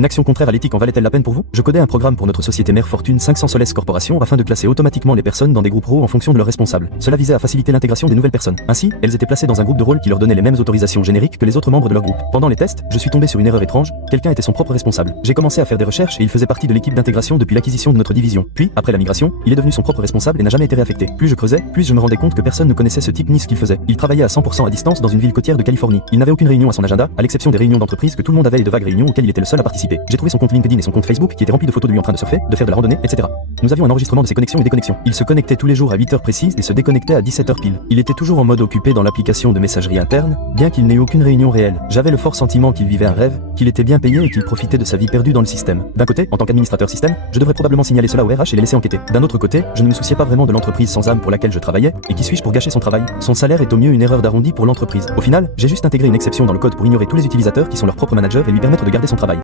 Une action contraire à l'éthique en valait-elle la peine pour vous? Je codais un programme pour notre société mère Fortune 500 Soles Corporation afin de classer automatiquement les personnes dans des groupes rôles en fonction de leurs responsables. Cela visait à faciliter l'intégration des nouvelles personnes. Ainsi, elles étaient placées dans un groupe de rôle qui leur donnait les mêmes autorisations génériques que les autres membres de leur groupe. Pendant les tests, je suis tombé sur une erreur étrange, quelqu'un était son propre responsable. J'ai commencé à faire des recherches et il faisait partie de l'équipe d'intégration depuis l'acquisition de notre division. Puis, après la migration, il est devenu son propre responsable et n'a jamais été réaffecté. Plus je creusais, plus je me rendais compte que personne ne connaissait ce type ni ce qu'il faisait. Il travaillait à 100% à distance dans une ville côtière de Californie. Il n'avait aucune réunion à son agenda, à l'exception des réunions d'entreprise que tout le monde avait et de vagues réunions auxquelles il était le seul à participer. J'ai trouvé son compte LinkedIn et son compte Facebook qui étaient remplis de photos de lui en train de surfer, de faire de la randonnée, etc. Nous avions un enregistrement de ses connexions et déconnexions. Il se connectait tous les jours à 8 heures précises et se déconnectait à 17 heures pile. Il était toujours en mode occupé dans l'application de messagerie interne, bien qu'il n'ait eu aucune réunion réelle. J'avais le fort sentiment qu'il vivait un rêve, qu'il était bien payé et qu'il profitait de sa vie perdue dans le système. D'un côté, en tant qu'administrateur système, je devrais probablement signaler cela au RH et les laisser enquêter. D'un autre côté, je ne me souciais pas vraiment de l'entreprise sans âme pour laquelle je travaillais, et qui suis-je pour gâcher son travail? Son salaire est au mieux une erreur d'arrondi pour l'entreprise. Au final, j'ai juste intégré une exception dans le code pour ignorer tous les utilisateurs qui sont leurs propres managers et lui permettre de garder son travail.